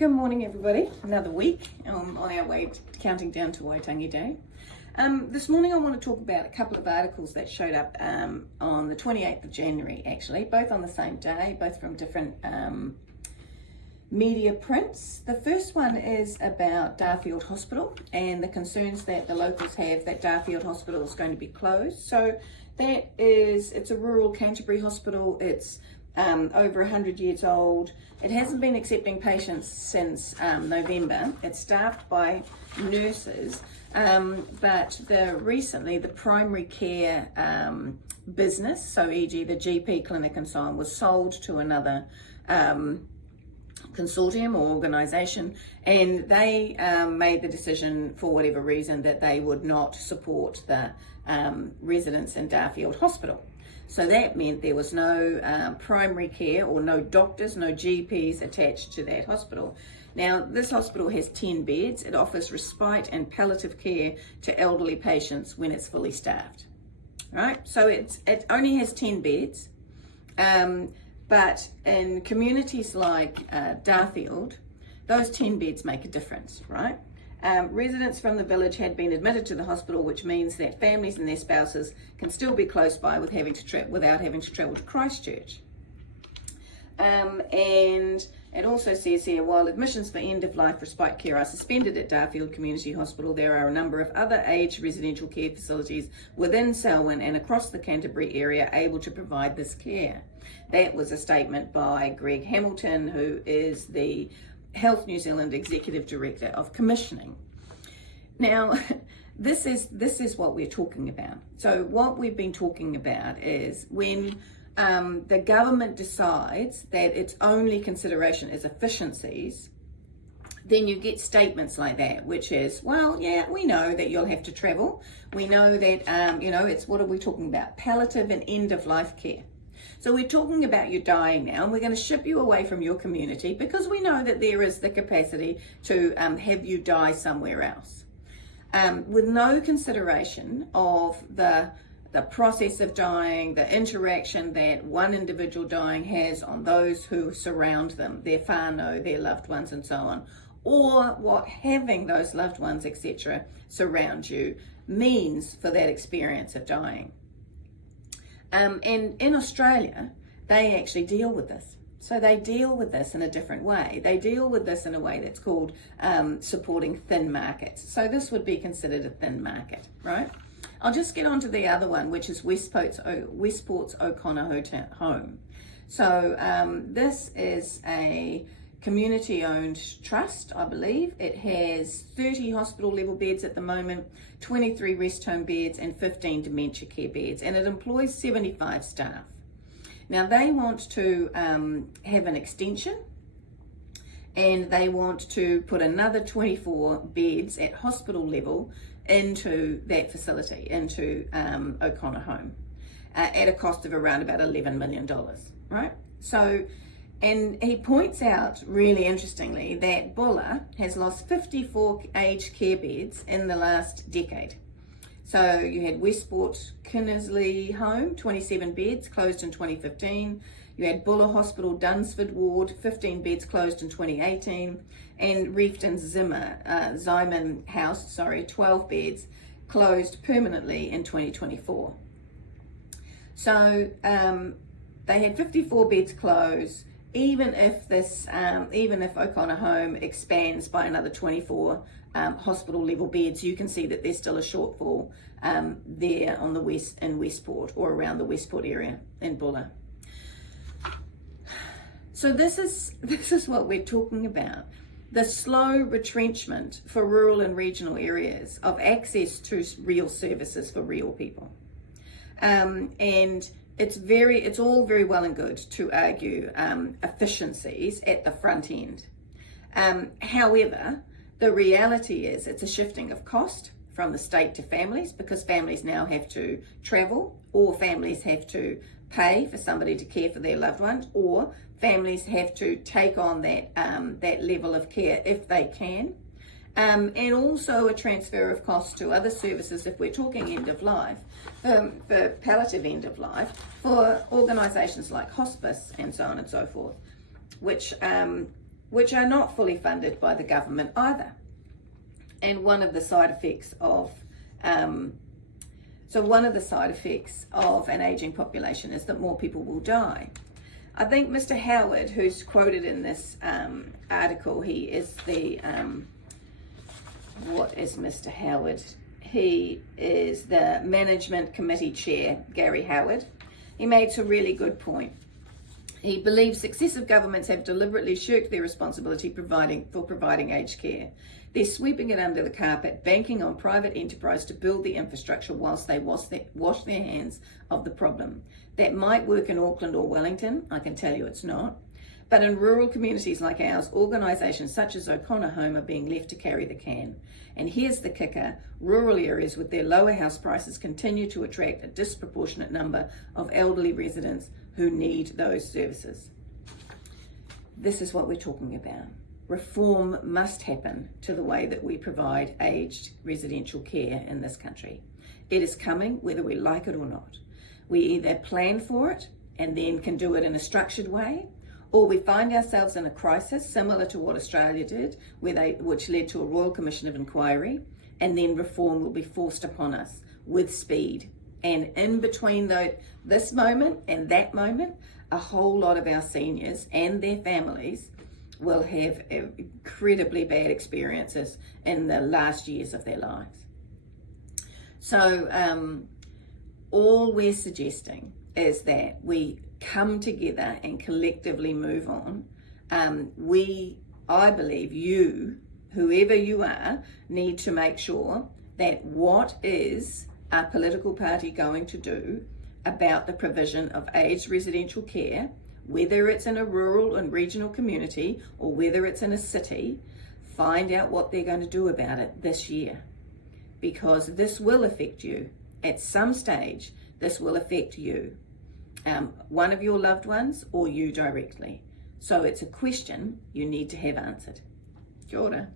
Good morning, everybody. Another week on our way counting down to Waitangi Day. This morning I want to talk about a couple of articles that showed up on the 28th of January, actually, both on the same day, both from different media prints. The first one is about Darfield Hospital and the concerns that the locals have that Darfield Hospital is going to be closed. So it's a rural Canterbury hospital. It's over 100 years old. It hasn't been accepting patients since November. It's staffed by nurses, but recently the primary care business, so e.g. the GP clinic and so on, was sold to another consortium or organisation, and they made the decision for whatever reason that they would not support the residents in Darfield Hospital. So that meant there was no primary care or no doctors, no GPs attached to that hospital. Now, this hospital has 10 beds. It offers respite and palliative care to elderly patients when it's fully staffed. Right? So it only has 10 beds, but in communities like Darfield, those 10 beds make a difference, right? Residents from the village had been admitted to the hospital, which means that families and their spouses can still be close by without having to travel to Christchurch. And it also says here, while admissions for end-of-life respite care are suspended at Darfield Community Hospital, there are a number of other aged residential care facilities within Selwyn and across the Canterbury area able to provide this care. That was a statement by Greg Hamilton, who is the Health New Zealand Executive Director of Commissioning. Now, this is what we're talking about. So what we've been talking about is when the government decides that its only consideration is efficiencies, then you get statements like that, which is, well, yeah, we know that you'll have to travel. We know that, it's, what are we talking about? Palliative and end-of-life care. So we're talking about you dying now, and we're going to ship you away from your community because we know that there is the capacity to have you die somewhere else. With no consideration of the process of dying, the interaction that one individual dying has on those who surround them, their whānau, their loved ones and so on, or what having those loved ones, etc., surround you means for that experience of dying. And in Australia, they actually deal with this. So they deal with this in a different way. They deal with this in a way that's called supporting thin markets. So this would be considered a thin market, right? I'll just get on to the other one, which is Westport's O'Connor Home. So this is a community-owned trust, I believe. It has 30 hospital-level beds at the moment, 23 rest home beds, and 15 dementia care beds, and it employs 75 staff. Now, they want to have an extension, and they want to put another 24 beds at hospital level into that facility, into O'Connor Home, at a cost of around about $11 million, right? So, and he points out, really interestingly, that Bulla has lost 54 aged care beds in the last decade. So you had Westport Kinnersley Home, 27 beds, closed in 2015. You had Bulla Hospital Dunsford Ward, 15 beds, closed in 2018. And Reefton Zyman House, 12 beds, closed permanently in 2024. So they had 54 beds closed. Even if O'Connor Home expands by another 24 hospital level beds, you can see that there's still a shortfall there on the west in Westport or around the Westport area in Bulla. So this is what we're talking about. The slow retrenchment for rural and regional areas of access to real services for real people. And it's all very well and good to argue efficiencies at the front end. However, the reality is it's a shifting of cost from the state to families, because families now have to travel, or families have to pay for somebody to care for their loved ones, or families have to take on that level of care if they can. And also a transfer of costs to other services if we're talking end of life, for palliative end of life, for organisations like hospice and so on and so forth, which which are not fully funded by the government either. And one of the side effects of an aging population is that more people will die. I think Mr. Howard, who's quoted in this article, he is the, what is Mr. Howard? He is the Management Committee Chair, Gary Howard. He makes a really good point. He believes successive governments have deliberately shirked their responsibility for providing aged care. They're sweeping it under the carpet, banking on private enterprise to build the infrastructure whilst they wash their hands of the problem. That might work in Auckland or Wellington, I can tell you it's not. But in rural communities like ours, organisations such as O'Connor Home are being left to carry the can. And here's the kicker, rural areas with their lower house prices continue to attract a disproportionate number of elderly residents who need those services. This is what we're talking about. Reform must happen to the way that we provide aged residential care in this country. It is coming whether we like it or not. We either plan for it and then can do it in a structured way, or we find ourselves in a crisis similar to what Australia did, which led to a Royal Commission of Inquiry, and then reform will be forced upon us with speed. And in between this moment and that moment, a whole lot of our seniors and their families will have incredibly bad experiences in the last years of their lives. So all we're suggesting is that we come together and collectively move on. I believe you, whoever you are, need to make sure that what is our political party going to do about the provision of aged residential care, whether it's in a rural and regional community or whether it's in a city, find out what they're going to do about it this year. Because this will affect you. At some stage, this will affect you. One of your loved ones or you directly. So it's a question you need to have answered. Kia ora.